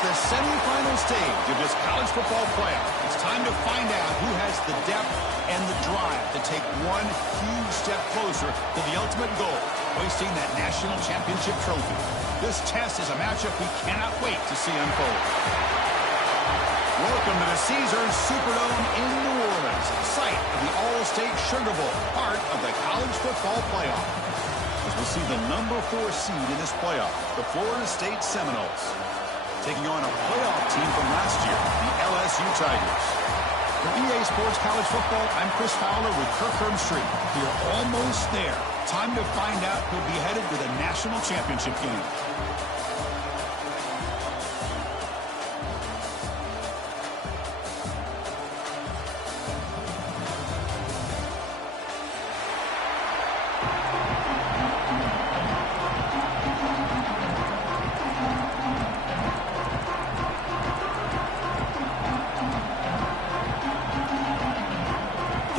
the semifinal stage of this college football playoff. It's time to find out who has the depth and the drive to take one huge step closer to the ultimate goal, hoisting that national championship trophy. This test is a matchup we cannot wait to see unfold. Welcome to the Caesars Superdome in New Orleans, site of the All-State Sugar Bowl, part of the college football playoff. As we'll see the number 4 seed in this playoff, the Florida State Seminoles, taking on a playoff team from last year, the LSU Tigers. For EA Sports College Football, I'm Chris Fowler with Kirk Herbstreit. We're almost there. Time to find out who'll be headed to the national championship game.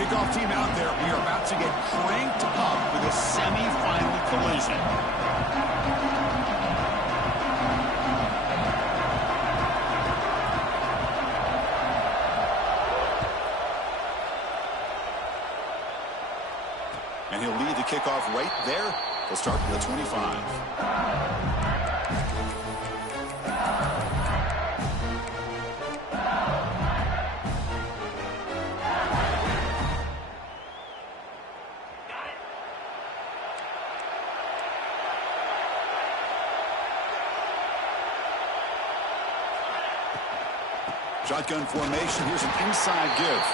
Kickoff team out there. We are about to get cranked up with a semi-final collision. And he'll lead the kickoff right there. He'll start from the 25. Shotgun formation. Here's an inside give.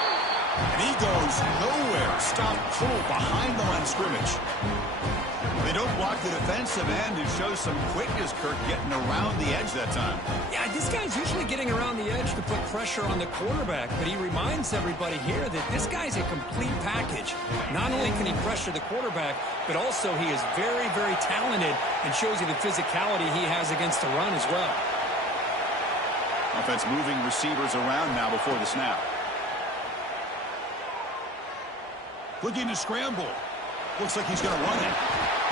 And he goes nowhere. Stop cold behind the line of scrimmage. They don't block the defensive end and show some quickness, Kirk, getting around the edge that time. Yeah, this guy's usually getting around the edge to put pressure on the quarterback, but he reminds everybody here that this guy's a complete package. Not only can he pressure the quarterback, but also he is very, very talented and shows you the physicality he has against the run as well. Offense moving receivers around now before the snap. Looking to scramble. Looks like he's going to run it.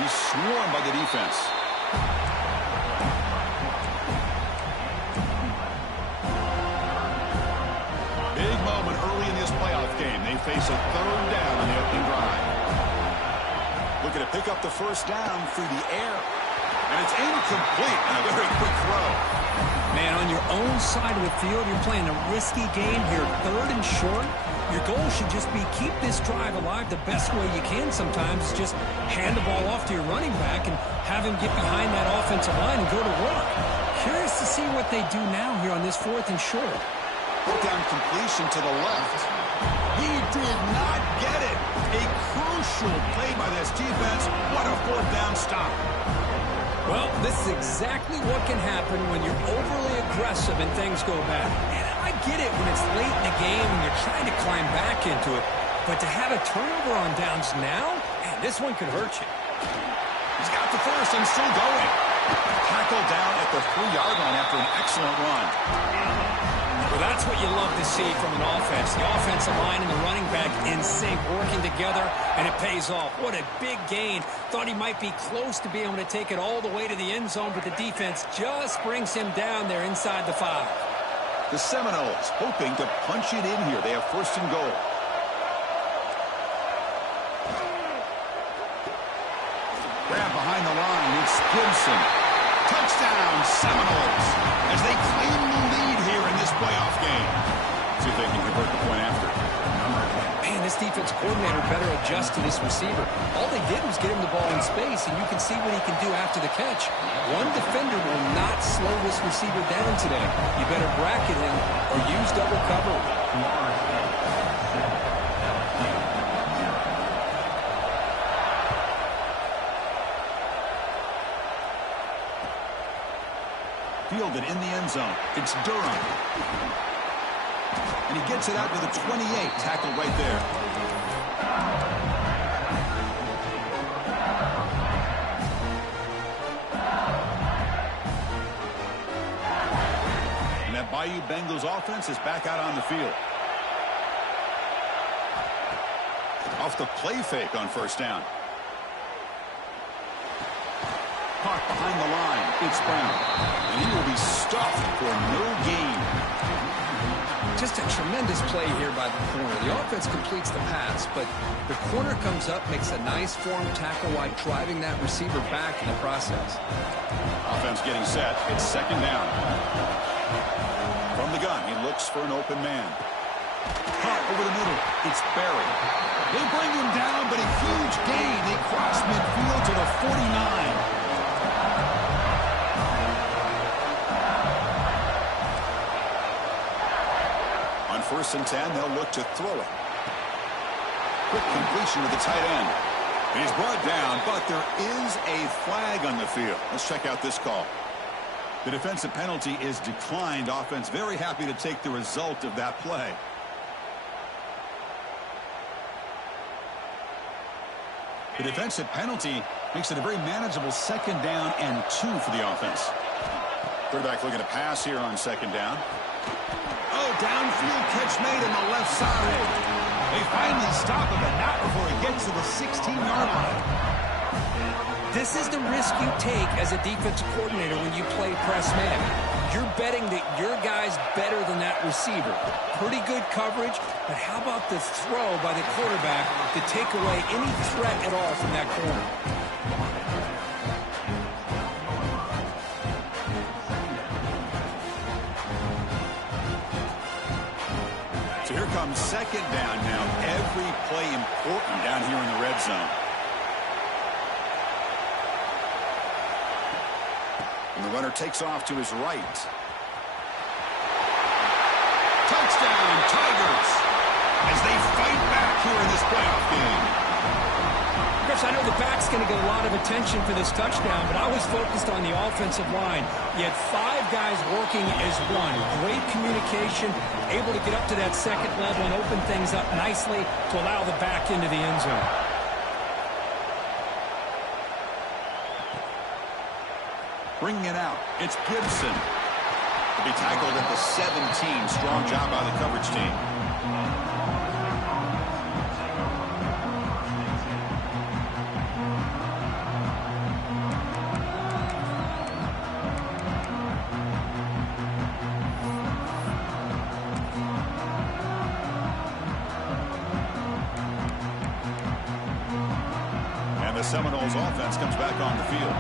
He's swarmed by the defense. Big moment early in this playoff game. They face a third down in the opening drive. Looking to pick up the first down through the air. And it's incomplete and a very quick throw. Man, on your own side of the field, you're playing a risky game here, 3rd and short. Your goal should just be keep this drive alive the best way you can sometimes. Is just hand the ball off to your running back and have him get behind that offensive line and go to work. Curious to see what they do now here on this 4th and short. Put down completion to the left. He did not get it. A crucial play by this defense. What a 4th down stop. Well, this is exactly what can happen when you're overly aggressive and things go bad. And I get it when it's late in the game and you're trying to climb back into it. But to have a turnover on downs now, man, this one could hurt you. He's got the first and still going. Tackled down at the 3-yard line after an excellent run. Well, that's what you love to see from an offense. The offensive line and the running back in sync, working together, and it pays off. What a big gain. Thought he might be close to being able to take it all the way to the end zone, but the defense just brings him down there inside the 5. The Seminoles hoping to punch it in here. They have 1st and goal. Grab behind the line. It's Gibson. Touchdown, Seminoles, as they claim the lead here in this playoff game. See if they can convert the point after. Man, this defense coordinator better adjust to this receiver. All they did was get him the ball in space, and you can see what he can do after the catch. One defender will not slow this receiver down today. You better bracket him or use double cover. Fielded in the end zone. It's Durham. And he gets it out to the 28. Tackled right there. And that Bayou Bengals offense is back out on the field. Off the play fake on 1st down. Pocket behind the line. It's Brown. And he will be stuffed for no gain. Just a tremendous play here by the corner. The offense completes the pass, but the corner comes up, makes a nice form tackle while driving that receiver back in the process. Offense getting set. It's second down. From the gun, he looks for an open man. Caught over the middle. It's Barry. They bring him down, but a huge gain. They cross midfield to the 49. On 1st and 10, they'll look to throw it. Quick completion to the tight end. He's brought down, but there is a flag on the field. Let's check out this call. The defensive penalty is declined. Offense very happy to take the result of that play. The defensive penalty makes it a very manageable 2nd down and 2 for the offense. Quarterback looking to pass here on 2nd down. Oh, downfield catch made on the left side. They finally stop him, but not before he gets to the 16-yard line. This is the risk you take as a defensive coordinator when you play press man. You're betting that your guy's better than that receiver. Pretty good coverage, but how about the throw by the quarterback to take away any threat at all from that corner? So here comes 2nd down now. Every play important down here in the red zone. And the runner takes off to his right. Touchdown, Tigers, as they fight back here in this playoff game. Chris, I know the back's going to get a lot of attention for this touchdown, but I was focused on the offensive line. You had 5 guys working as one. Great communication, able to get up to that 2nd level and open things up nicely to allow the back into the end zone. Bringing it out, it's Gibson. To be tackled at the 17. Strong job by the coverage team. And the Seminoles offense comes back on the field.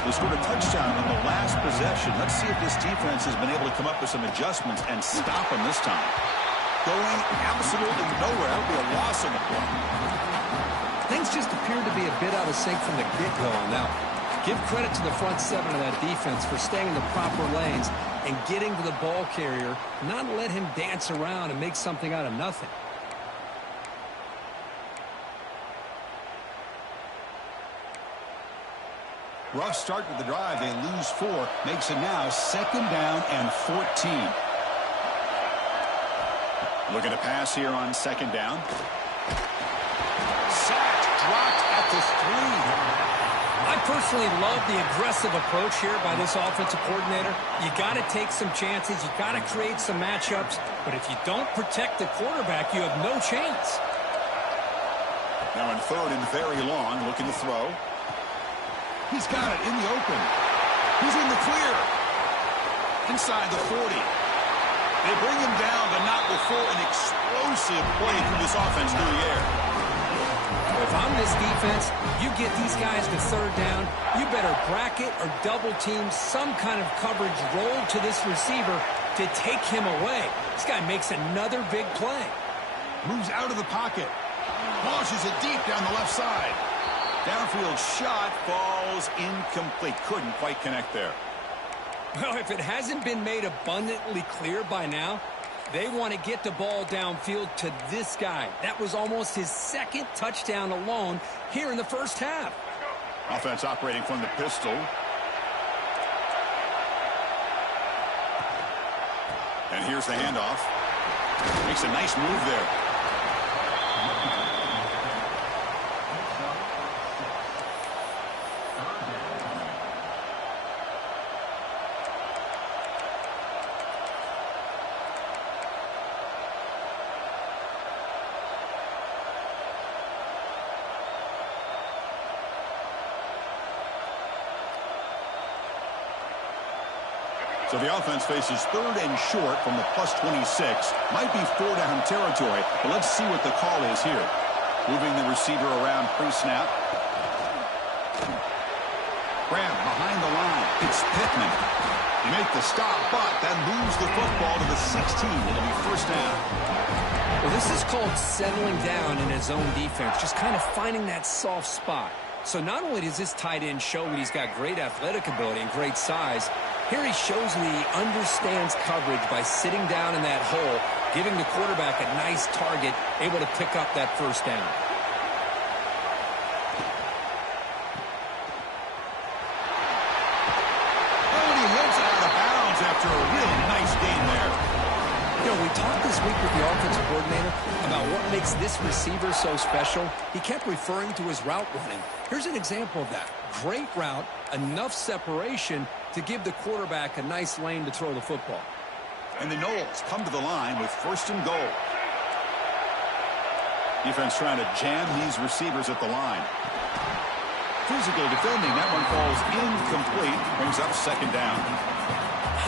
They scored a touchdown on the last possession. Let's see if this defense has been able to come up with some adjustments and stop them this time. Going absolutely nowhere. That would be a loss of the play. Things just appeared to be a bit out of sync from the get-go. Now, give credit to the front 7 of that defense for staying in the proper lanes and getting to the ball carrier, not let him dance around and make something out of nothing. Rough start with the drive. They lose 4. Makes it now 2nd down and 14. Looking to pass here on 2nd down. Sacked, dropped at the 3. I personally love the aggressive approach here by this offensive coordinator. You got to take some chances. You got to create some matchups. But if you don't protect the quarterback, you have no chance. Now in 3rd and very long, looking to throw. He's got it in the open. He's in the clear. Inside the 40. They bring him down, but not before an explosive play through this offense through the air. If I'm this defense, you get these guys to 3rd down, you better bracket or double team some kind of coverage roll to this receiver to take him away. This guy makes another big play. Moves out of the pocket. Launches it deep down the left side. Downfield shot falls incomplete. Couldn't quite connect there. Well, if it hasn't been made abundantly clear by now, they want to get the ball downfield to this guy. That was almost his 2nd touchdown alone here in the first half. Offense operating from the pistol. And here's the handoff. Makes a nice move there. So the offense faces 3rd and short from the +26. Might be 4-down territory, but let's see what the call is here. Moving the receiver around pre-snap. Grab behind the line. It's Pittman. They make the stop, but then moves the football to the 16. It'll be 1st down. Well, this is called settling down in his own defense, just kind of finding that soft spot. So not only does this tight end show that he's got great athletic ability and great size, here he shows that he understands coverage by sitting down in that hole, giving the quarterback a nice target, able to pick up that 1st down. Oh, and he hits it out of bounds after a real nice game there. You know, we talked this week with the offensive coordinator about what makes this receiver so special. He kept referring to his route running. Here's an example of that. Great route, enough separation to give the quarterback a nice lane to throw the football. And the Noles come to the line with 1st and goal. Defense trying to jam these receivers at the line. Physical defending. That one falls incomplete. Brings up 2nd down.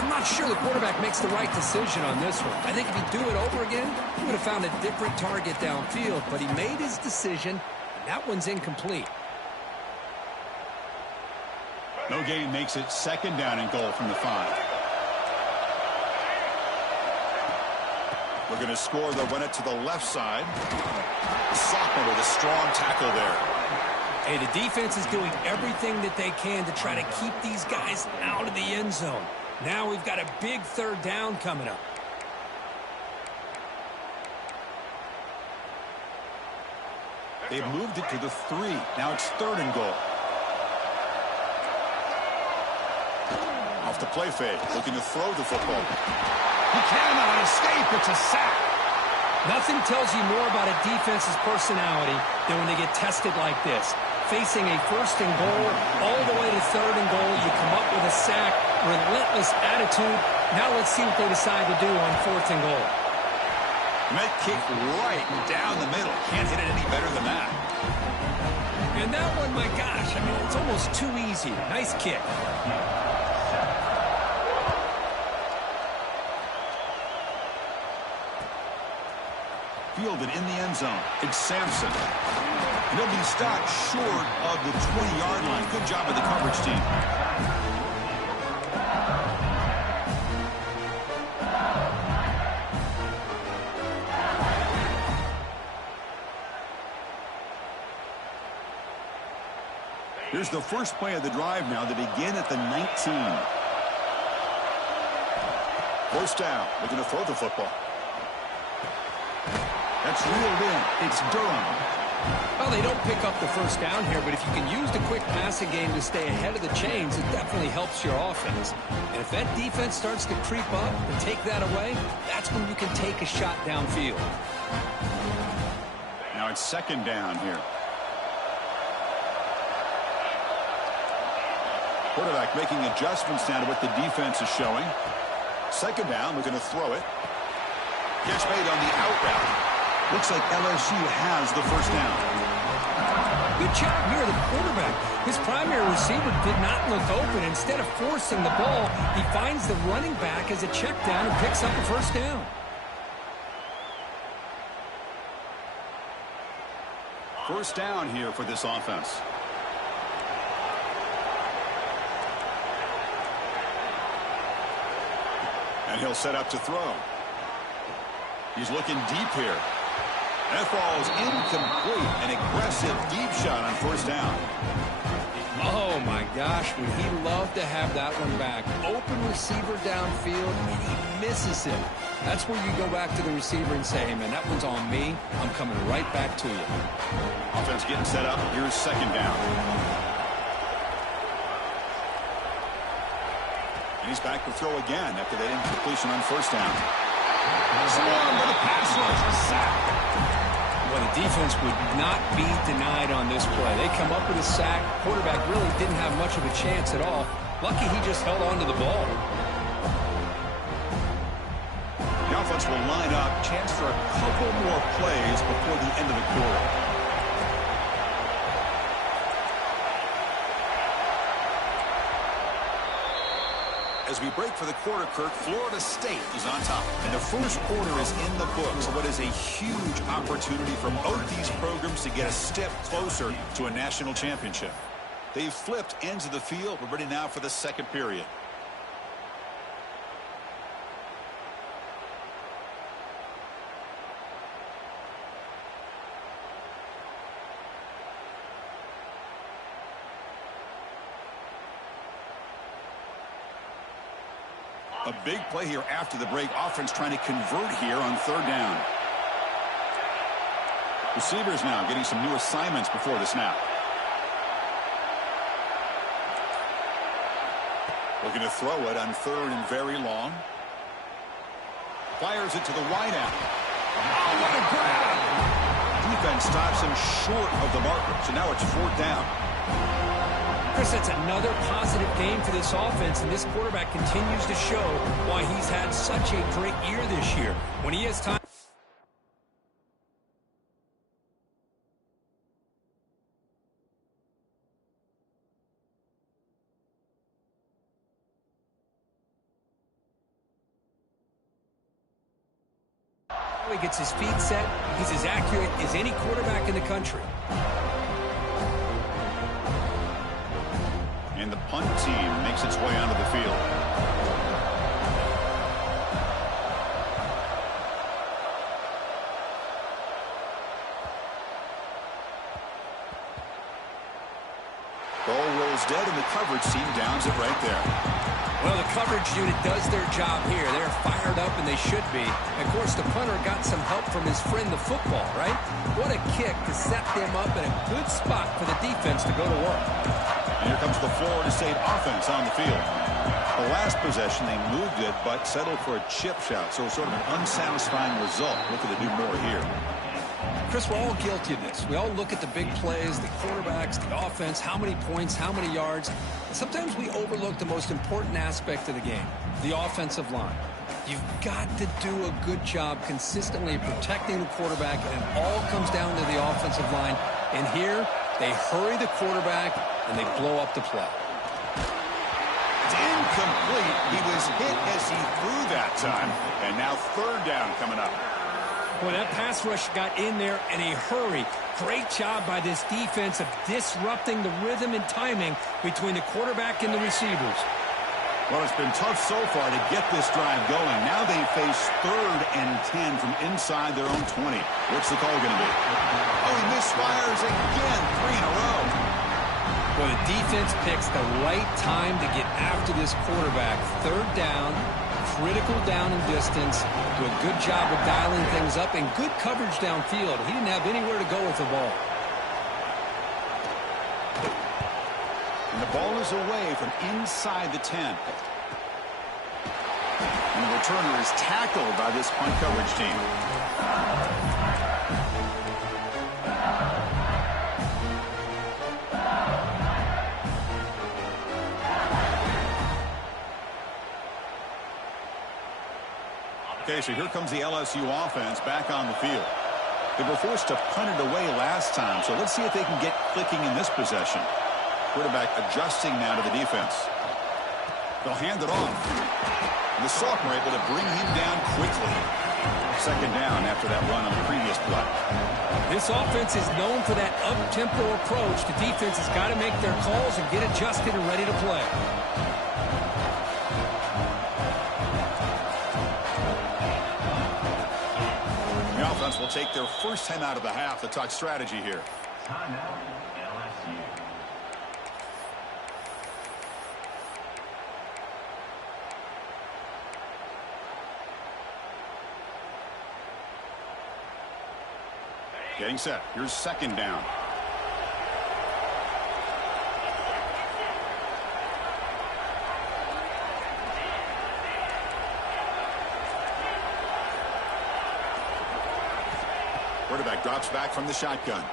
I'm not sure the quarterback makes the right decision on this one. I think if he'd do it over again, he would have found a different target downfield, but he made his decision, and that one's incomplete. No gain makes it 2nd down and goal from the 5. We're going to score. They'll run it to the left side. Sockman with a strong tackle there. Hey, the defense is doing everything that they can to try to keep these guys out of the end zone. Now we've got a big 3rd down coming up. They've moved it to the 3. Now it's 3rd and goal. Off the play fake, looking to throw the football. He cannot escape. It's a sack. Nothing tells you more about a defense's personality than when they get tested like this. Facing a 1st and goal, all the way to 3rd and goal, you come up with a sack, relentless attitude. Now let's see what they decide to do on 4th and goal. And that kick right down the middle. Can't hit it any better than that. And that one, my gosh, I mean, it's almost too easy. Nice kick. Fielded in the end zone. It's Sampson. And he'll be stopped short of the 20-yard line. Good job of the coverage team. Here's the first play of the drive now to begin at the 19. 1st down. Looking to throw the football. That's reeled in. It's Durham. Well, they don't pick up the 1st down here, but if you can use the quick passing game to stay ahead of the chains, it definitely helps your offense. And if that defense starts to creep up and take that away, that's when you can take a shot downfield. Now it's 2nd down here. Quarterback making adjustments now to what the defense is showing. 2nd down, looking to throw it. Catch made on the out route. Looks like LSU has the 1st down. Good job here, the quarterback. His primary receiver did not look open. Instead of forcing the ball, he finds the running back as a check down and picks up a 1st down. First down here for this offense. And he'll set up to throw. He's looking deep here. That ball's incomplete. An aggressive deep shot on 1st down. Oh, my gosh, would he love to have that one back. Open receiver downfield, and he misses it. That's where you go back to the receiver and say, hey, man, that one's on me. I'm coming right back to you. Offense getting set up. Here's 2nd down. And he's back to throw again after that incompletion on 1st down. Swarm with a pass rush. A sack. Well, the defense would not be denied on this play. They come up with a sack. Quarterback really didn't have much of a chance at all. Lucky he just held on to the ball. The offense will line up. Chance for a couple more plays before the end of the quarter. As we break for the quarter, Kirk, Florida State is on top. And the first quarter is in the books. What is a huge opportunity for both these programs to get a step closer to a national championship. They've flipped ends of the field. We're ready now for the second period. A big play here after the break. Offense trying to convert here on third down. Receivers now getting some new assignments before the snap. Looking to throw it on third and very long. Fires it to the wide out. Oh, what a grab! Defense stops him short of the marker, so now it's fourth down. Chris, that's another positive game for this offense, and this quarterback continues to show why he's had such a great year this year. When he has time. He gets his feet set. He's as accurate as any quarterback in the country. And the punt team makes its way onto the field. Ball rolls dead, and the coverage team downs it right there. Well, the coverage unit does their job here. They're fired up, and they should be. And of course, the punter got some help from his friend, the football, right? What a kick to set them up in a good spot for the defense to go to work. And here comes the Florida State offense on the field. The last possession, they moved it, but settled for a chip shot. So sort of an unsatisfying result. Looking to do more here. Chris, we're all guilty of this. We all look at the big plays, the quarterbacks, the offense, how many points, how many yards. And sometimes we overlook the most important aspect of the game, the offensive line. You've got to do a good job consistently protecting the quarterback, and it all comes down to the offensive line. And here, they hurry the quarterback, and they blow up the play. It's incomplete. He was hit as he threw that time. And now third down coming up. Boy, that pass rush got in there in a hurry. Great job by this defense of disrupting the rhythm and timing between the quarterback and the receivers. Well, it's been tough so far to get this drive going. Now they face third and 10 from inside their own 20. What's the call going to be? Oh, he misfires again, 3 in a row. Well, the defense picks the right time to get after this quarterback. Third down, critical down and distance. Do a good job of dialing things up and good coverage downfield. He didn't have anywhere to go with the ball. And the ball is away from inside the 10. And the returner is tackled by this punt coverage team. Okay, so here comes the LSU offense back on the field. They were forced to punt it away last time, so let's see if they can get clicking in this possession. Quarterback adjusting now to the defense. They'll hand it off. The sophomore able to bring him down quickly. Second down after that run on the previous play. This offense is known for that up-tempo approach. The defense has got to make their calls and get adjusted and ready to play. The offense will take their first time out of the half to talk strategy here. Timeout, LSU. Getting set. Here's second down. Quarterback drops back from the shotgun.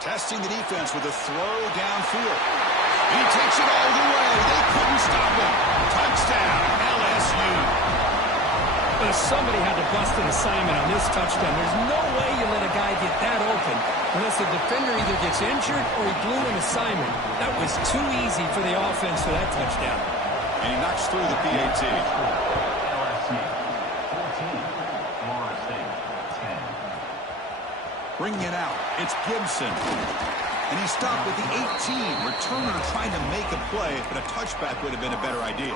Testing the defense with a throw downfield. He takes it all the way. They couldn't stop him. Touchdown, LSU. But somebody had to bust an assignment on this touchdown. There's no way you let a guy get that open unless the defender either gets injured or he blew an assignment. That was too easy for the offense for that touchdown. And he knocks through the PAT. LSU 14, Florida State 10. Bringing it out, it's Gibson. And he stopped with the 18. Returner trying to make a play, but a touchback would have been a better idea.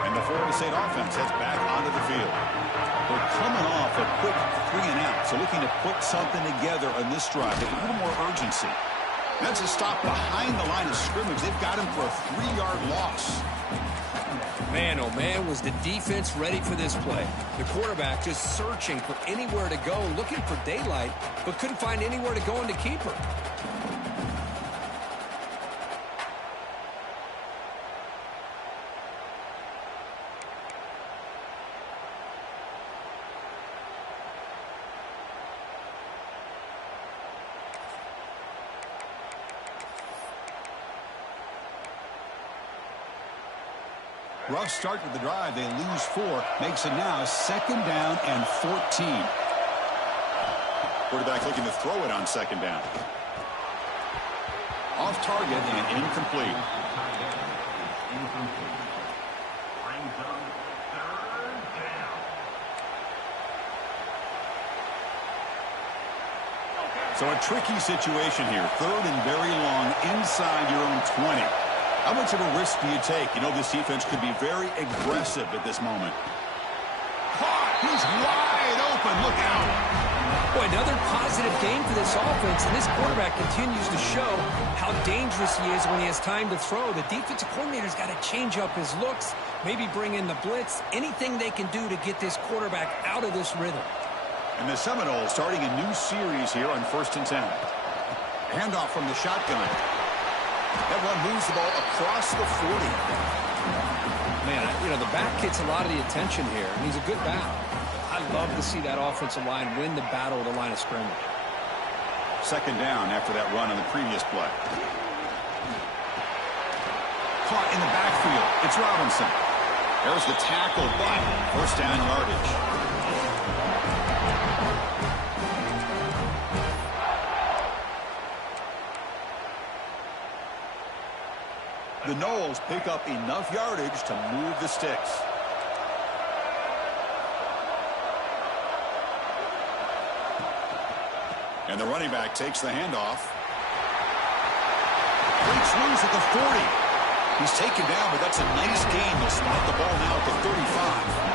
And the Florida State offense heads back onto the field. They're coming off a quick 3-and-out, so looking to put something together on this drive with a little more urgency. That's a stop behind the line of scrimmage. They've got him for a 3-yard loss. Man, oh man, was the defense ready for this play. The quarterback just searching for anywhere to go, looking for daylight, but couldn't find anywhere to go into keeper. Rough start to the drive. They lose 4. Makes it now 2nd down and 14. Quarterback looking to throw it on 2nd down. Off target and incomplete. Brings up 3rd down. So a tricky situation here. 3rd and very long inside your own 20. How much of a risk do you take? You know this defense could be very aggressive at this moment. Caught! He's wide open. Look out! Boy, another positive game for this offense, and this quarterback continues to show how dangerous he is when he has time to throw. The defensive coordinator's got to change up his looks, maybe bring in the blitz, anything they can do to get this quarterback out of this rhythm. And the Seminoles starting a new series here on 1st and 10. Handoff from the shotgun. That one moves the ball across the 40. Man, you know, the back gets a lot of the attention here, and he's a good back. I love to see that offensive line win the battle at the line of scrimmage. 2nd down after that run on the previous play. Caught in the backfield. It's Robinson. There's the tackle, but 1st down yardage. The Noles pick up enough yardage to move the sticks. And the running back takes the handoff. Breaks loose at the 40. He's taken down, but that's a nice gain. They'll spot the ball now at the 35.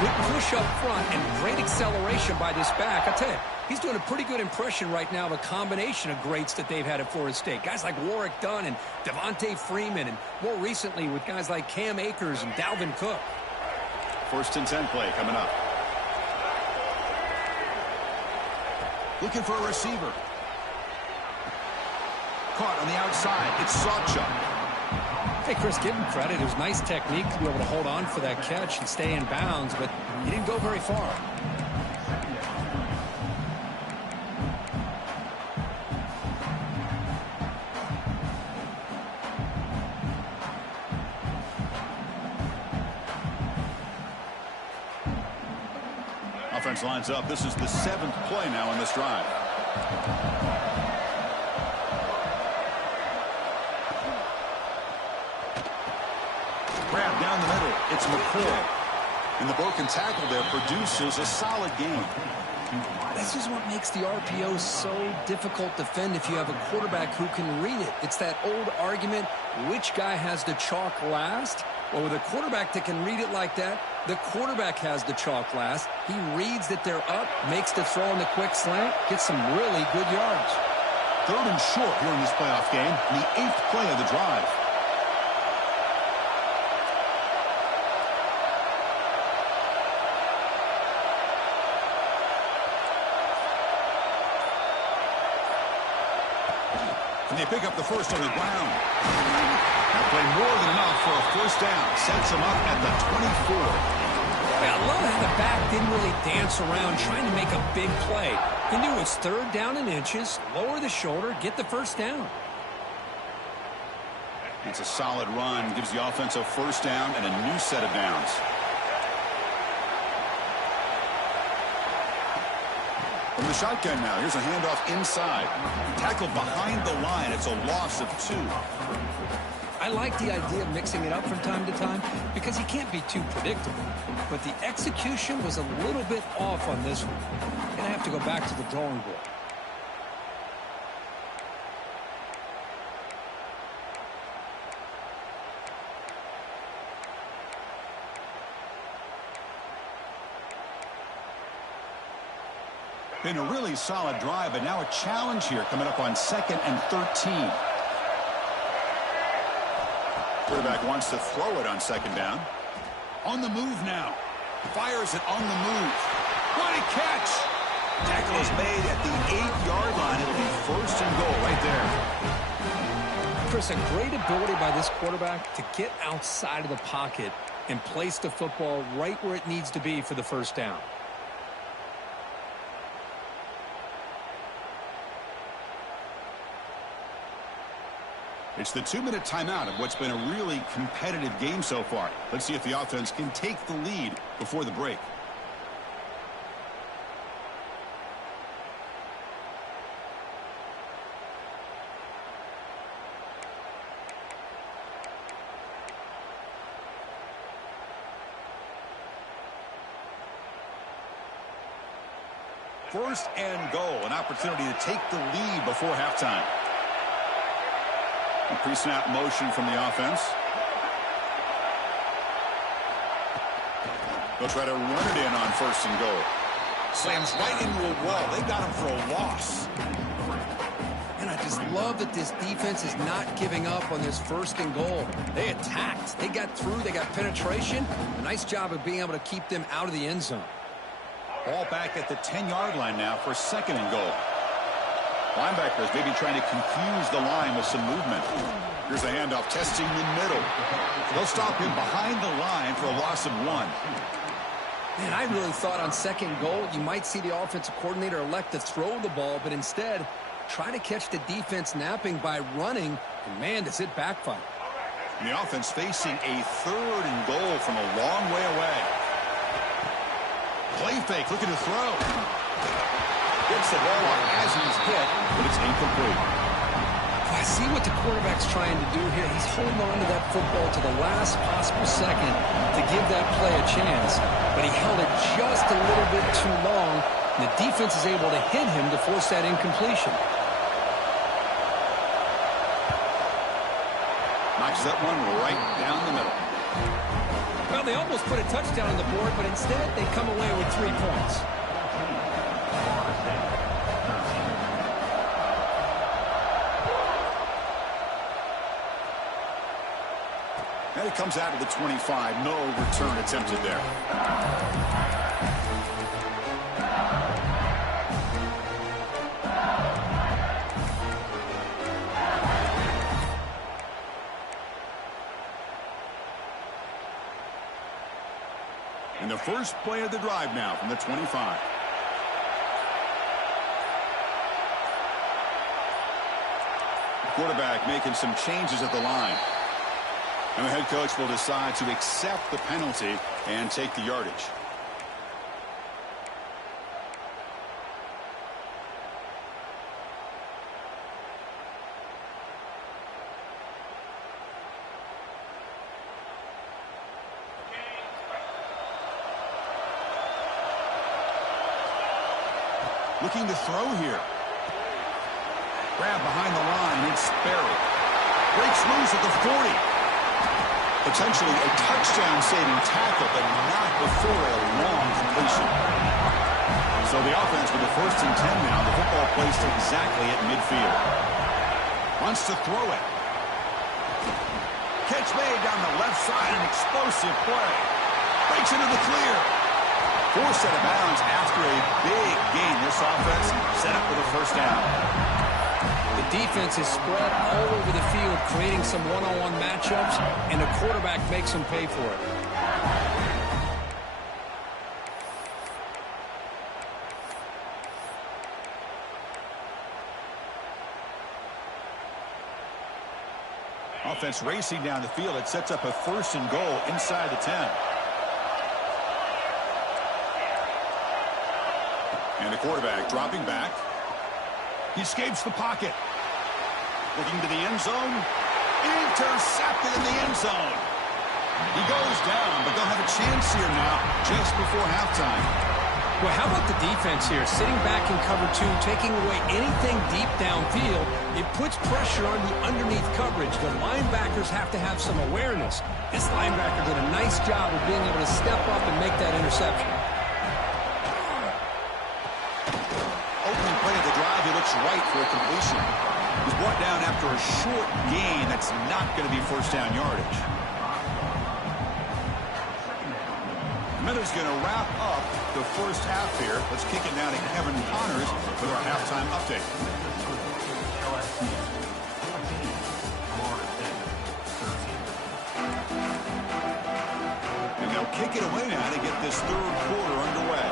Good push up front and great acceleration by this back. I tell you, he's doing a pretty good impression right now of a combination of greats that they've had at Florida State. Guys like Warrick Dunn and Devontae Freeman, and more recently with guys like Cam Akers and Dalvin Cook. 1st and 10 play coming up. Looking for a receiver. Caught on the outside. It's Sawchuk. Hey, Chris, give him credit. It was nice technique to be able to hold on for that catch and stay in bounds, but he didn't go very far. Offense lines up. This is the 7th play now in this drive. Grab down the middle. It's McCoy. And the broken tackle there produces a solid game. This is what makes the RPO so difficult to defend if you have a quarterback who can read it. It's that old argument, which guy has the chalk last? Well, with a quarterback that can read it like that, the quarterback has the chalk last. He reads that they're up, makes the throw in the quick slant, gets some really good yards. 3rd and short here in this playoff game, the 8th play of the drive. And they pick up the 1st on the ground. That play more than enough for a 1st down. Sets them up at the 24. I love how the back didn't really dance around trying to make a big play. He knew it's 3rd down in inches, lower the shoulder, get the 1st down. It's a solid run. Gives the offense a 1st down and a new set of downs. From the shotgun now, here's a handoff inside. Tackled behind the line. It's a loss of 2. I like the idea of mixing it up from time to time because he can't be too predictable. But the execution was a little bit off on this one. Gonna have to go back to the drawing board. Been a really solid drive, but now a challenge here coming up on 2nd and 13. Quarterback wants to throw it on 2nd down. On the move now. Fires it on the move. What a catch! Tackle is made at the 8-yard line. It'll be 1st and goal right there. Chris, a great ability by this quarterback to get outside of the pocket and place the football right where it needs to be for the 1st down. It's the 2-minute timeout of what's been a really competitive game so far. Let's see if the offense can take the lead before the break. First and goal, an opportunity to take the lead before halftime. A pre-snap motion from the offense. They'll try to run it in on 1st and goal. Slams right into a wall. They got him for a loss. And I just love that this defense is not giving up on this 1st and goal. They attacked. They got through. They got penetration. A nice job of being able to keep them out of the end zone. Ball back at the 10-yard line now for 2nd and goal. Linebackers maybe trying to confuse the line with some movement. Here's a handoff testing the middle. They'll stop him behind the line for a loss of 1. Man, I really thought on 2nd goal you might see the offensive coordinator elect to throw the ball, but instead try to catch the defense napping by running, and man, does it backfire. And the offense facing a 3rd and goal from a long way away. Play fake, looking to throw. Gets the ball on as he's hit, but it's incomplete. I see what the quarterback's trying to do here. He's holding on to that football to the last possible second to give that play a chance, but he held it just a little bit too long, and the defense is able to hit him to force that incompletion. Knocks that one right down the middle. Well, they almost put a touchdown on the board, but instead they come away with 3 points. And it comes out of the 25. No return attempted there. And the first play of the drive now from the 25. Quarterback making some changes at the line. And the head coach will decide to accept the penalty and take the yardage. Looking to throw here. Grab behind the line. It's Sperry. Breaks loose at the 40. Potentially a touchdown-saving tackle, but not before a long completion. So the offense with the 1st and 10 now. The football placed exactly at midfield. Wants to throw it. Catch made down the left side. An explosive play. Breaks into the clear. Forced out of bounds after a big gain. This offense set up with a 1st down. The defense is spread all over the field, creating some one-on-one matchups, and the quarterback makes them pay for it. Offense racing down the field. It sets up a 1st and goal inside the 10. And the quarterback dropping back. He escapes the pocket. Looking to the end zone. Intercepted in the end zone. He goes down, but they'll have a chance here now just before halftime. Well, how about the defense here? Sitting back in cover 2, taking away anything deep downfield. It puts pressure on the underneath coverage. The linebackers have to have some awareness. This linebacker did a nice job of being able to step up and make that interception. Opening play of the drive, he looks right for a completion. He's brought down after a short gain. That's not going to be first down yardage. Miller's going to wrap up the first half here. Let's kick it now to Kevin Connors with our halftime update. And they'll kick it away now to get this third quarter underway.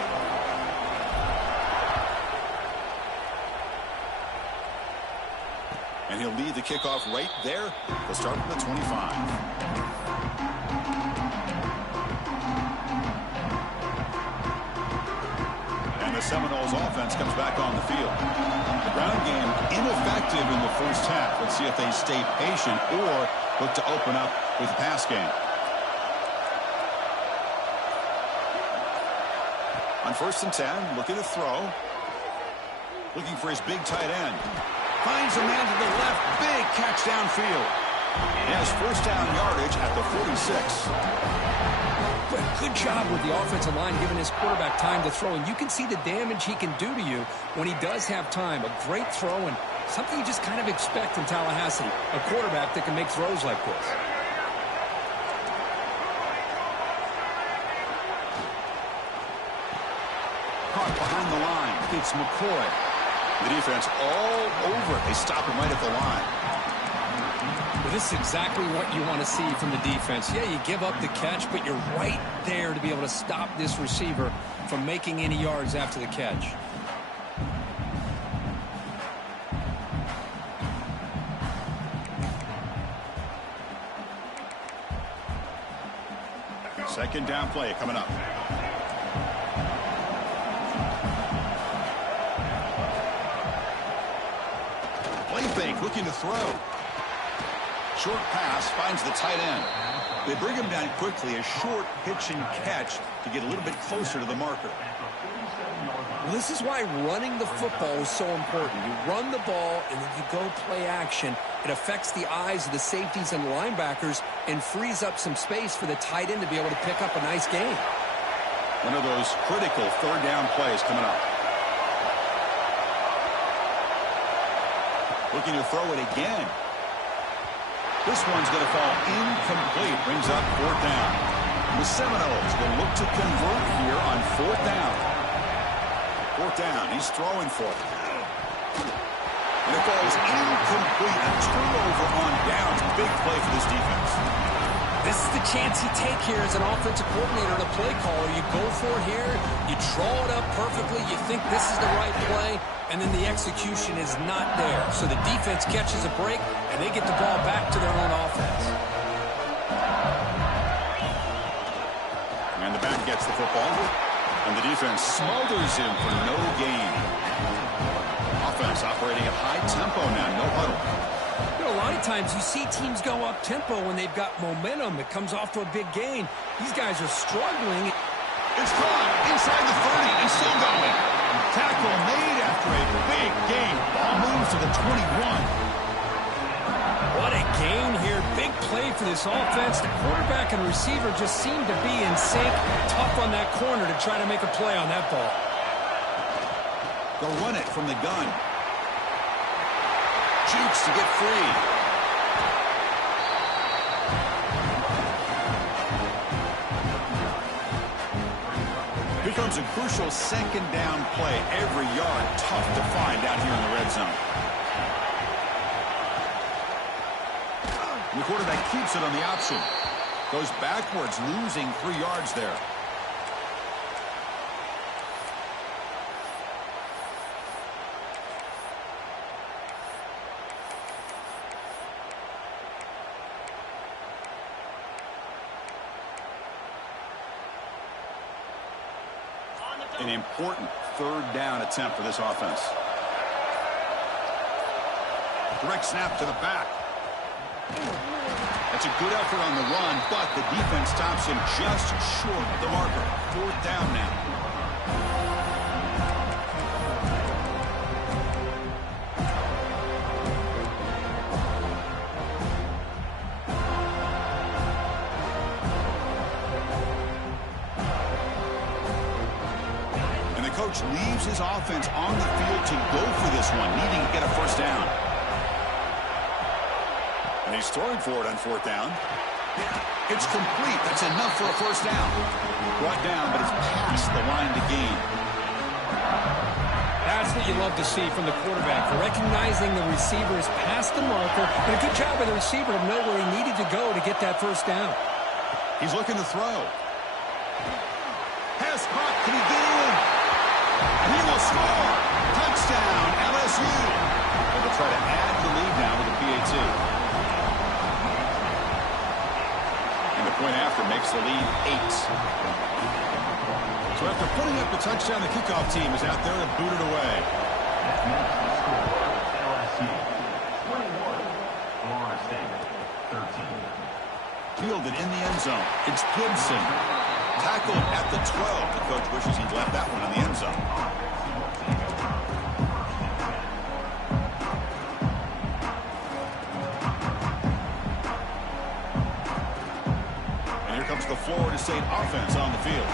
And he'll lead the kickoff right there. They'll start from the 25. The Seminoles offense comes back on the field. The ground game ineffective in the first half. Let's see if they stay patient or look to open up with the pass game. On 1st and 10, looking to throw. Looking for his big tight end. Finds a man to the left. Big catch downfield. He has first down yardage at the 46. Good job with the offensive line giving his quarterback time to throw. And you can see the damage he can do to you when he does have time. A great throw and something you just kind of expect in Tallahassee. A quarterback that can make throws like this. Caught behind the line. It's McCoy. The defense all over it. They stop him right at the line. Well, this is exactly what you want to see from the defense. Yeah, you give up the catch, but you're right there to be able to stop this receiver from making any yards after the catch. Second down play coming up. Play fake, looking to throw. Short pass finds the tight end. They bring him down quickly. A short pitch and catch to get a little bit closer to the marker. Well, this is why running the football is so important. You run the ball and then you go play action. It affects the eyes of the safeties and linebackers and frees up some space for the tight end to be able to pick up a nice gain. One of those critical third down plays coming up. Looking to throw it again. This one's going to fall incomplete. Brings up fourth down. The Seminoles will look to convert here on fourth down. Fourth down. He's throwing for it. And it falls incomplete. A turnover on downs. Big play for this defense. This is the chance you take here as an offensive coordinator and a play caller. You go for it here. You draw it up perfectly. You think this is the right play. And then the execution is not there. So the defense catches a break, and they get the ball back to their own offense. And the back gets the football. And the defense smothers him for no gain. Offense operating at high tempo now, no huddle. You know, a lot of times you see teams go up-tempo when they've got momentum. It comes off to a big gain. These guys are struggling. It's caught inside the 30 and still going. Tackle made after a big gain. Ball moves to the 21. What a gain here. Big play for this offense. The quarterback and receiver just seem to be in sync. Tough on that corner to try to make a play on that ball. They'll run it from the gun. Jukes to get free. Becomes a crucial second down play. Every yard tough to find down here in the red zone. And the quarterback keeps it on the option. Goes backwards, losing 3 yards there. An important third down attempt for this offense. Direct snap to the back. That's a good effort on the run, but the defense stops him just short of the marker. Fourth down now. And the coach leaves his offense on the field to go for this one, needing to get a first down. And he's throwing for it on fourth down. It's complete. That's enough for a first down. Brought down, but it's past the line to gain. That's what you love to see from the quarterback. Recognizing the receiver is past the marker. And a good job by the receiver to know where he needed to go to get that first down. He's looking to throw. Pass caught. Can he get in? He will score. Touchdown, LSU. And they'll try to add the lead now with a PAT. Point after makes the lead 8. So after putting up the touchdown, the kickoff team is out there to boot it away. LSU 21, Florida State 13. Fielded in the end zone. It's Gibson. Tackled at the 12. The coach wishes he'd left that one in the end zone. The Florida State offense on the field.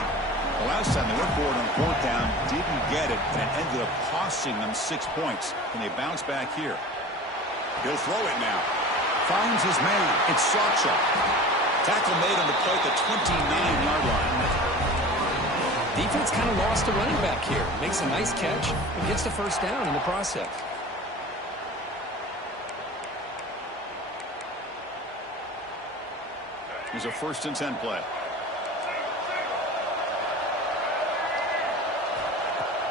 The last time they went forward on fourth down, didn't get it, and it ended up costing them 6 points. And they bounce back here. He'll throw it now. Finds his man. It's Sacha. Tackle made on the play at the 29-yard line. Defense kind of lost a running back here. Makes a nice catch and gets the first down in the process. Here's a 1st and 10 play.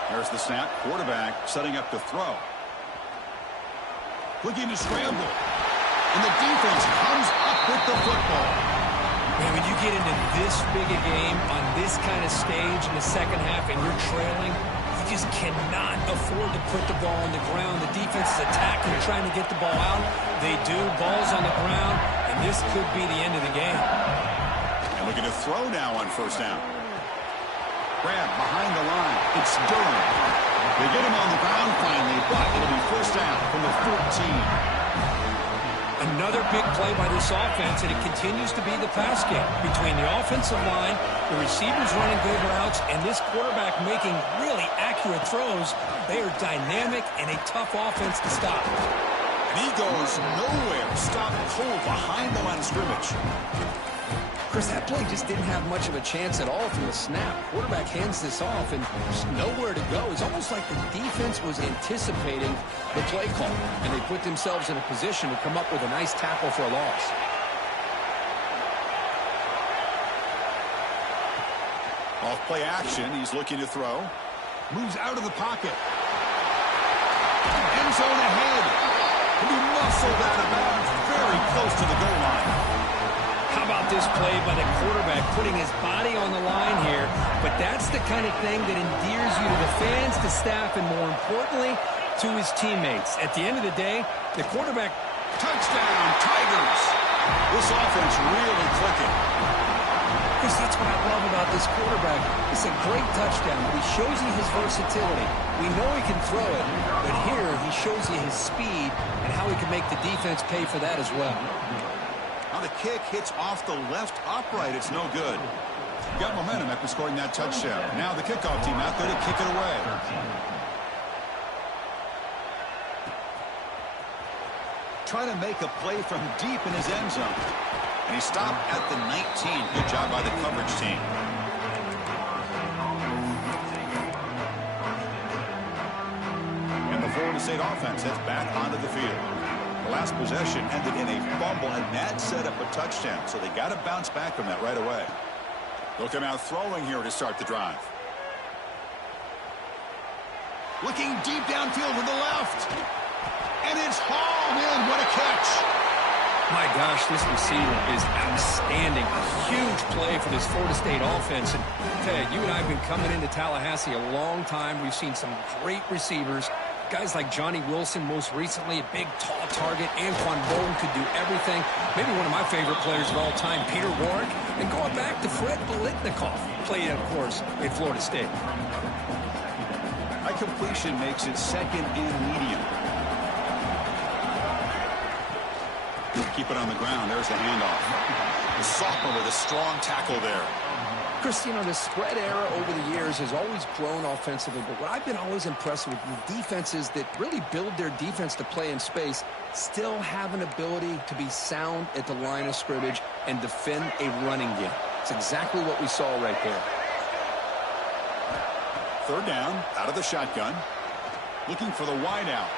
There's the snap. Quarterback setting up to throw. Looking to scramble. And the defense comes up with the football. Man, when you get into this big a game on this kind of stage in the second half and you're trailing, you just cannot afford to put the ball on the ground. The defense is attacking, trying to get the ball out. They do. Ball's on the ground, and this could be the end of the game. And looking to throw now on first down. Grab behind the line. It's Durham. They get him on the ground finally, but it'll be first down from the 14. Another big play by this offense, and it continues to be the pass game between the offensive line, the receivers running good routes, and this quarterback making really accurate throws. They are dynamic and a tough offense to stop. And he goes nowhere. Stopped cold behind the line of scrimmage. Chris, that play just didn't have much of a chance at all from the snap. Quarterback hands this off and there's nowhere to go. It's almost like the defense was anticipating the play call, and they put themselves in a position to come up with a nice tackle for a loss. Off play action, he's looking to throw. Moves out of the pocket. End zone ahead. And he muscled out of bounds very close to the goal line. How about this play by the quarterback putting his body on the line here? But that's the kind of thing that endears you to the fans, the staff, and more importantly, to his teammates. At the end of the day, the quarterback... Touchdown, Tigers! This offense really clicking. Chris, that's what I love about this quarterback. It's a great touchdown, but he shows you his versatility. We know he can throw it, but here he shows you his speed and how he can make the defense pay for that as well. Now the kick hits off the left upright. It's no good. Got momentum after scoring that touchdown. Now the kickoff team out there to kick it away. Trying to make a play from deep in his end zone. And he stopped at the 19. Good job by the coverage team. And the Florida State offense heads back onto the field. The last possession ended in a fumble, and that set up a touchdown. So they got to bounce back from that right away. They'll come out throwing here to start the drive. Looking deep downfield to the left. And it's hauled in. What a catch. My gosh, this receiver is outstanding. A huge play for this Florida State offense. And Ted, you and I have been coming into Tallahassee a long time. We've seen some great receivers. Guys like Johnny Wilson, most recently, a big, tall target. Anquan Bolden could do everything. Maybe one of my favorite players of all time, Peter Warrick. And going back to Fred Biletnikoff, played, of course, at Florida State. A completion makes it second and medium. Keep it on the ground. There's the handoff. The sophomore with a strong tackle there. Chris, you know, the spread era over the years has always grown offensively, but what I've been always impressed with defenses that really build their defense to play in space still have an ability to be sound at the line of scrimmage and defend a running game. It's exactly what we saw right there. Third down, out of the shotgun. Looking for the wide out.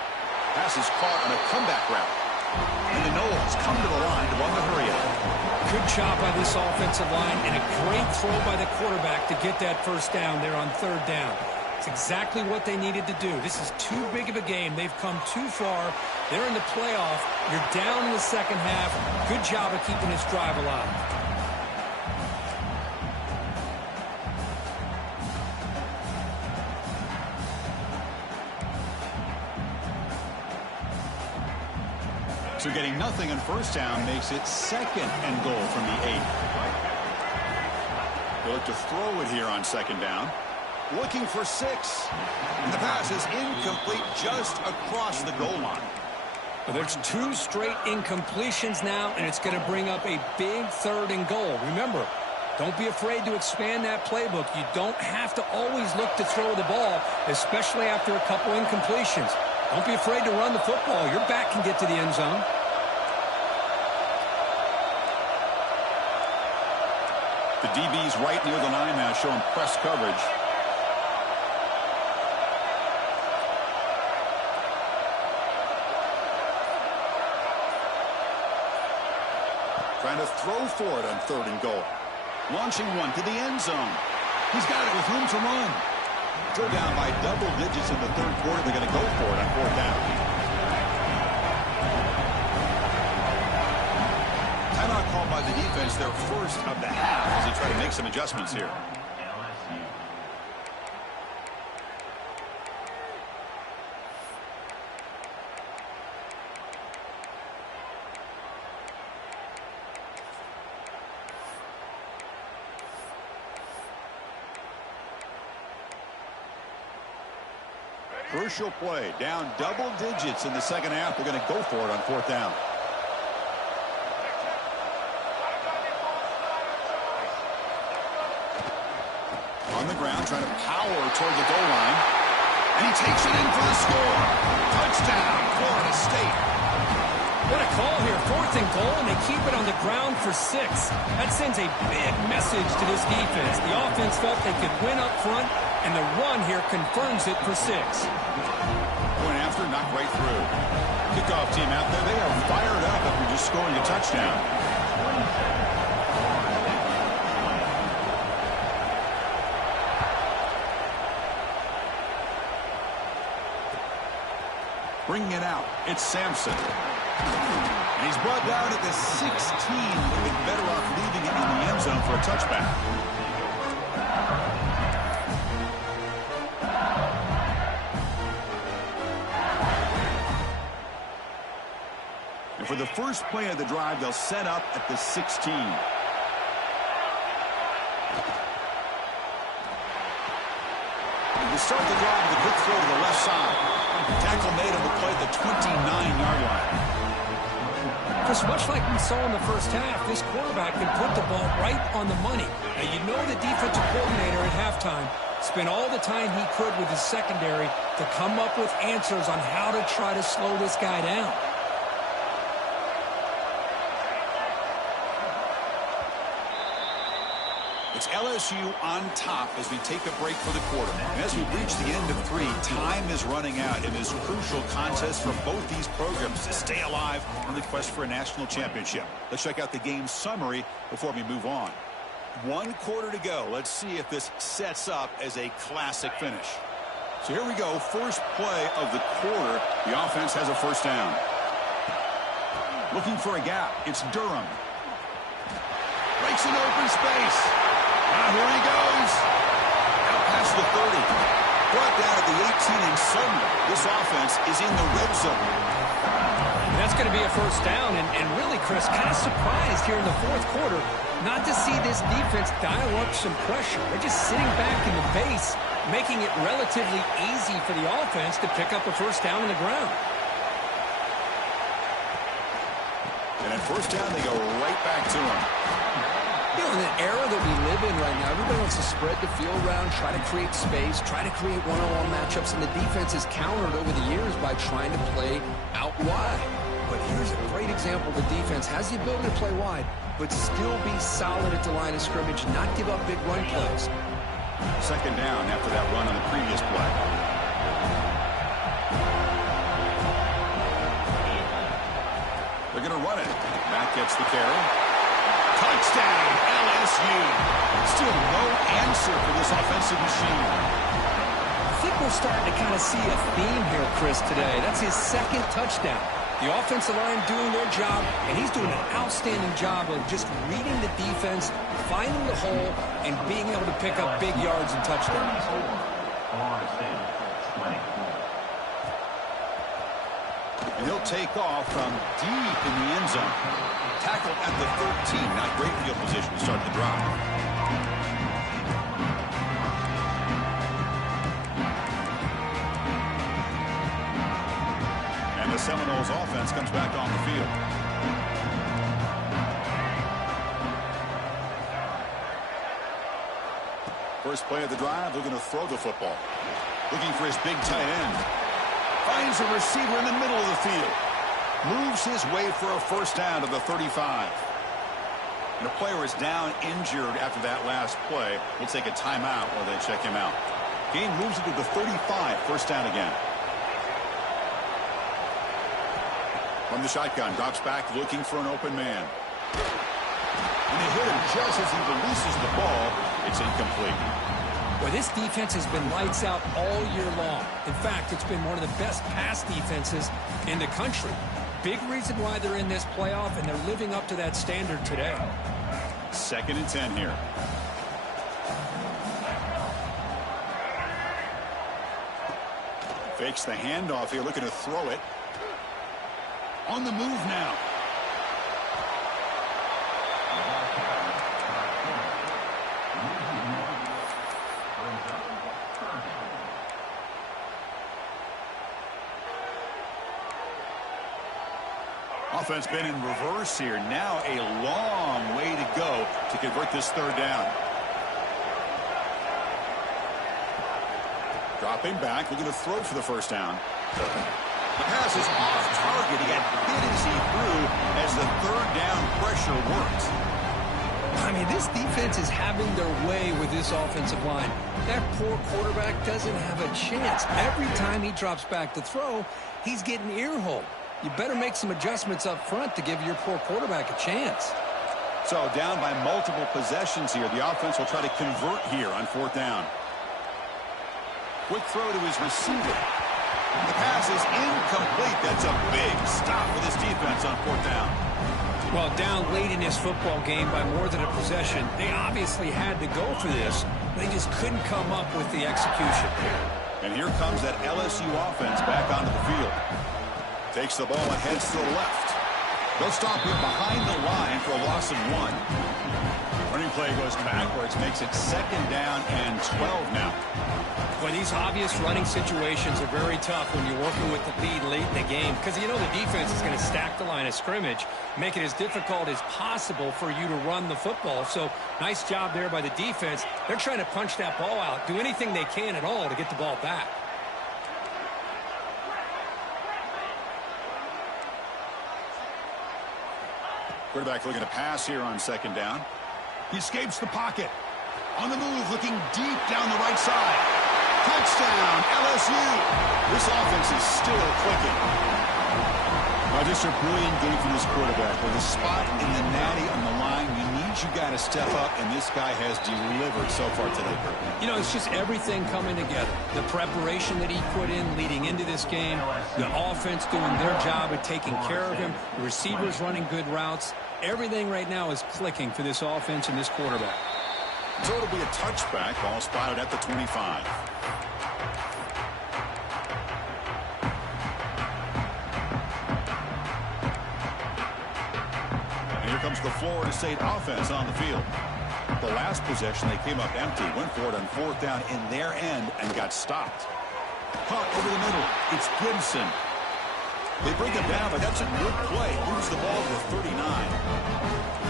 Pass is caught on a comeback route. And the Noles come to the line to run the hurry up. Good job by this offensive line and a great throw by the quarterback to get that first down there on third down. It's exactly what they needed to do. This is too big of a game. They've come too far. They're in the playoff. You're down in the second half. Good job of keeping this drive alive. So getting nothing on first down makes it second and goal from the 8. They look to throw it here on second down. Looking for 6. And the pass is incomplete just across the goal line. Well, there's 2 straight incompletions now, and it's going to bring up a big third and goal. Remember, don't be afraid to expand that playbook. You don't have to always look to throw the ball, especially after a couple incompletions. Don't be afraid to run the football. Your back can get to the end zone. The DB's right near the line now, showing press coverage. Trying to throw for it on third and goal. Launching one to the end zone. He's got it with room to run. Still down by double digits in the third quarter. They're going to go for it on fourth down. Timeout called by the defense, their first of the half, as they try to make some adjustments here. Crucial play, down double digits in the second half. They're going to go for it on fourth down. On the ground, trying to power toward the goal line. And he takes it in for the score. Touchdown, Florida State. What a call here. Fourth and goal, and they keep it on the ground for 6. That sends a big message to this defense. The offense felt they could win up front, and the run here confirms it for 6. Going after, knocked right through. Kickoff team out there. They are fired up after just scoring a touchdown. Bringing it out, it's Sampson. And he's brought down at the 16. Would have been better off leaving it in the end zone for a touchback. And for the first play of the drive, they'll set up at the 16. And to start the drive, the quick throw to the left side. Tackle made on the play at the 29-yard line. Just much like we saw in the first half, this quarterback can put the ball right on the money. Now, you know the defensive coordinator at halftime spent all the time he could with his secondary to come up with answers on how to try to slow this guy down. It's LSU on top as we take a break for the quarter. And as we reach the end of 3, time is running out in this crucial contest for both these programs to stay alive in the quest for a national championship. Let's check out the game summary before we move on. 1 quarter to go. Let's see if this sets up as a classic finish. So here we go. First play of the quarter. The offense has a first down. Looking for a gap. It's Durham. Breaks an open space. Now here he goes. Out past the 30. Brought down at the 18, and suddenly this offense is in the red zone. That's going to be a first down, and really, Chris, kind of surprised here in the fourth quarter not to see this defense dial up some pressure. They're just sitting back in the base, making it relatively easy for the offense to pick up a first down on the ground. And at first down, they go right back to him. You know, in the era that we live in right now, everybody wants to spread the field around, try to create space, try to create one-on-one matchups, and the defense has countered over the years by trying to play out wide. But here's a great example. The defense has the ability to play wide, but still be solid at the line of scrimmage, not give up big run plays. Second down after that run on the previous play. They're going to run it. Matt gets the carry. Touchdown, LSU. Still no answer for this offensive machine. I think we're starting to kind of see a theme here, Chris, today. That's his second touchdown. The offensive line doing their job, and he's doing an outstanding job of just reading the defense, finding the hole, and being able to pick up big yards and touchdowns. And he'll take off from deep in the end zone. Tackled at the 13. Not great field position to start the drive. And the Seminoles offense comes back on the field. First play of the drive, they're going to throw the football. Looking for his big tight end. Finds a receiver in the middle of the field. Moves his way for a first down to the 35. And a player is down injured after that last play. We'll take a timeout while they check him out. Game moves it to the 35. First down again. From the shotgun, drops back looking for an open man. And they hit him just as he releases the ball. It's incomplete. Well, this defense has been lights out all year long. In fact, it's been one of the best pass defenses in the country. Big reason why they're in this playoff, and they're living up to that standard today. 2nd and 10 here. Fakes the handoff here, looking to throw it. On the move now. Offense been in reverse here. Now a long way to go to convert this third down. Dropping back, looking to throw for the first down. The pass is off target. He got hit as he threw as the third down pressure worked. I mean, this defense is having their way with this offensive line. That poor quarterback doesn't have a chance. Every time he drops back to throw, he's getting ear-holed. You better make some adjustments up front to give your poor quarterback a chance. So down by multiple possessions here. The offense will try to convert here on 4th down. Quick throw to his receiver. The pass is incomplete. That's a big stop for this defense on 4th down. Well, down late in this football game by more than a possession, they obviously had to go for this. They just couldn't come up with the execution. And here comes that LSU offense back onto the field. Takes the ball and heads to the left. They'll stop here behind the line for a loss of 1. Running play goes backwards, makes it 2nd down and 12 now. Well, these obvious running situations are very tough when you're working with the lead late in the game because you know the defense is going to stack the line of scrimmage, make it as difficult as possible for you to run the football. So nice job there by the defense. They're trying to punch that ball out, do anything they can at all to get the ball back. Quarterback looking to pass here on 2nd down. He escapes the pocket. On the move, looking deep down the right side. Touchdown, LSU. This offense is still clicking. Just a brilliant game for this quarterback. With a spot in the natty on the line, you need you got to step up, and this guy has delivered so far today, Kurt. You know, it's just everything coming together. The preparation that he put in leading into this game, the offense doing their job at taking care of him, the receivers running good routes. Everything right now is clicking for this offense and this quarterback. So it'll be a touchback, ball spotted at the 25. And here comes the Florida State offense on the field. The last possession, they came up empty, went for it on 4th down in their end and got stopped. Caught over the middle. It's Gibson. They bring him down, but that's a good play. Moves the ball to 39.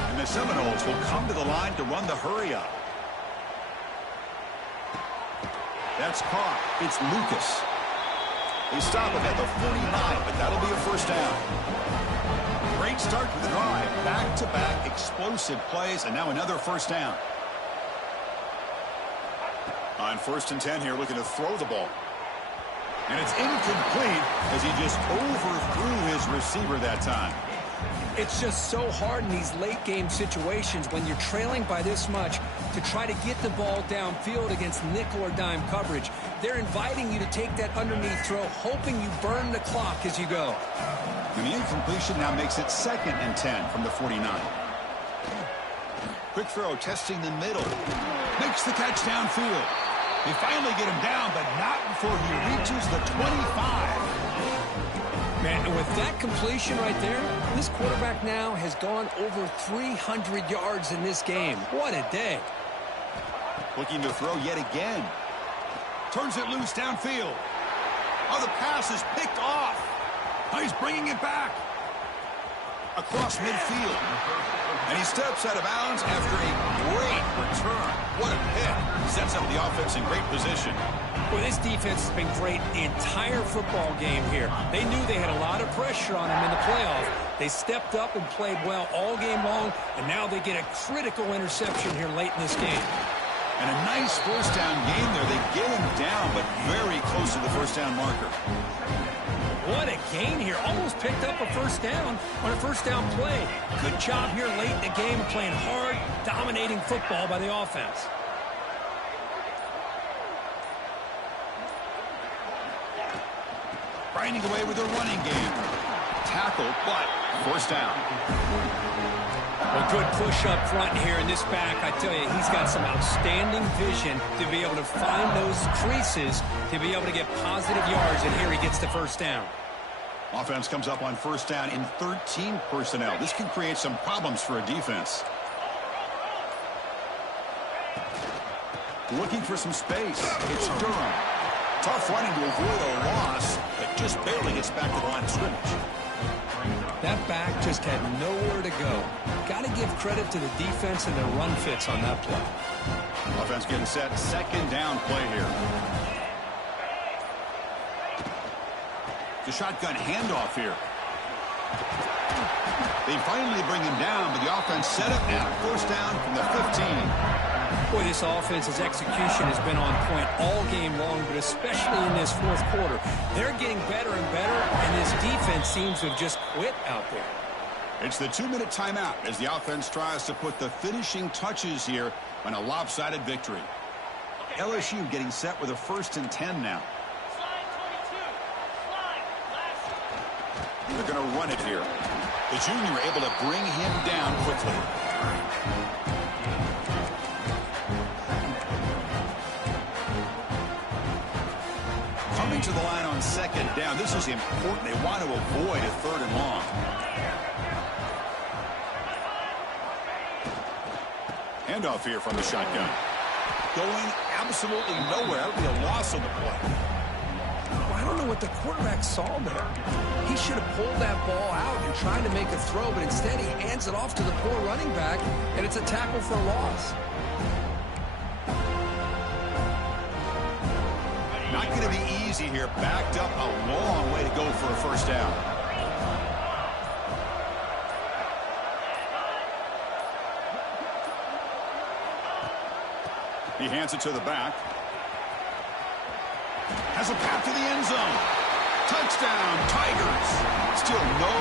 And the Seminoles will come to the line to run the hurry up. That's caught. It's Lucas. They stop him at the 49, but that'll be a first down. Great start to the drive. Back-to-back explosive plays, and now another first down. On 1st and 10 here, looking to throw the ball. And it's incomplete as he just overthrew his receiver that time. It's just so hard in these late-game situations when you're trailing by this much to try to get the ball downfield against nickel or dime coverage. They're inviting you to take that underneath throw, hoping you burn the clock as you go. And the incompletion now makes it 2nd and 10 from the 49. Quick throw, testing the middle. Makes the catch downfield. They finally get him down, but not before he reaches the 25. Man, with that completion right there, this quarterback now has gone over 300 yards in this game. What a day. Looking to throw yet again. Turns it loose downfield. Oh, the pass is picked off. Oh, he's bringing it back. Across midfield. And he steps out of bounds after a great return. What a pick. Sets up the offense in great position. Well, this defense has been great the entire football game here. They knew they had a lot of pressure on them in the playoff. They stepped up and played well all game long, and now they get a critical interception here late in this game. And a nice first down game there. They get him down, but very close to the first down marker. What a gain here. Almost picked up a first down on a first down play. Good job here late in the game playing hard, dominating football by the offense. Grinding away with their running game. Tackle, but first down. A good push up front here in this back. I tell you, he's got some outstanding vision to be able to find those creases, to be able to get positive yards, and here he gets the first down. Offense comes up on first down in 13 personnel. This can create some problems for a defense. Looking for some space. It's Durham. Tough running to avoid a loss, but just barely gets back to the line of scrimmage. That back just had nowhere to go. Got to give credit to the defense and their run fits on that play. Offense getting set. Second down play here. The shotgun handoff here. They finally bring him down, but the offense set up now. First down from the 15. Boy, this offense's execution has been on point all game long, but especially in this fourth quarter. They're getting better and better, and this defense seems to have just quit out there. It's the 2-minute timeout as the offense tries to put the finishing touches here on a lopsided victory. LSU getting set with a 1st and 10 now. They're going to run it here. The junior able to bring him down quickly. Coming to the line on second down. This is important. They want to avoid a 3rd and long. Handoff here from the shotgun. Going absolutely nowhere. That'll be a loss on the play. Well, I don't know what the quarterback saw there. He should have pulled that ball out and tried to make a throw, but instead he hands it off to the poor running back, and it's a tackle for a loss. Not going to be easy here. Backed up a long way to go for a first down. He hands it to the back. Has a path to the end zone. Touchdown, Tigers. Still no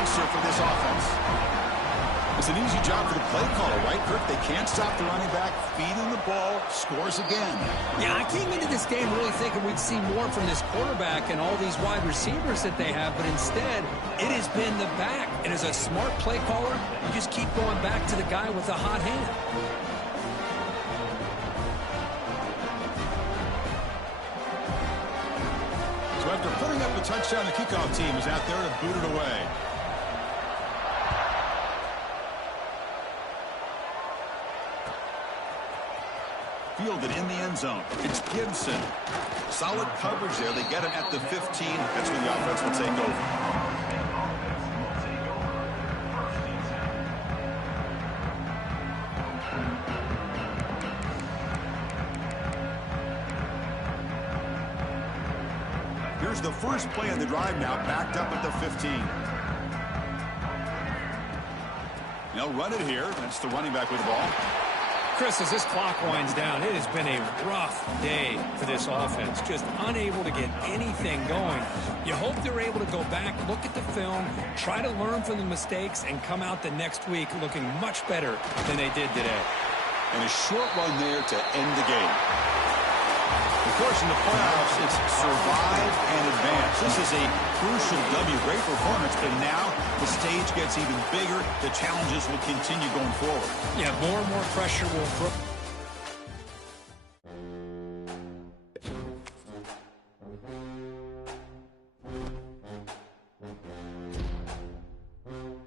answer for this offense. It's an easy job for the play caller, right, Kirk? They can't stop the running back, feeding the ball, scores again. Yeah, I came into this game really thinking we'd see more from this quarterback and all these wide receivers that they have, but instead, it has been the back. And as a smart play caller, you just keep going back to the guy with the hot hand. So after putting up a touchdown, the kickoff team is out there to boot it away. Fielded in the end zone. It's Gibson. Solid coverage there. They get him at the 15. That's when the offense will take over. Here's the first play of the drive now, backed up at the 15. They'll run it here. That's the running back with the ball. Chris, as this clock winds down, it has been a rough day for this offense. Just unable to get anything going. You hope they're able to go back, look at the film, try to learn from the mistakes, and come out the next week looking much better than they did today. And a short run there to end the game. Of course, in the playoffs, it's survive and advance. This is a crucial W. Great performance, but now the stage gets even bigger. The challenges will continue going forward. Yeah, more and more pressure will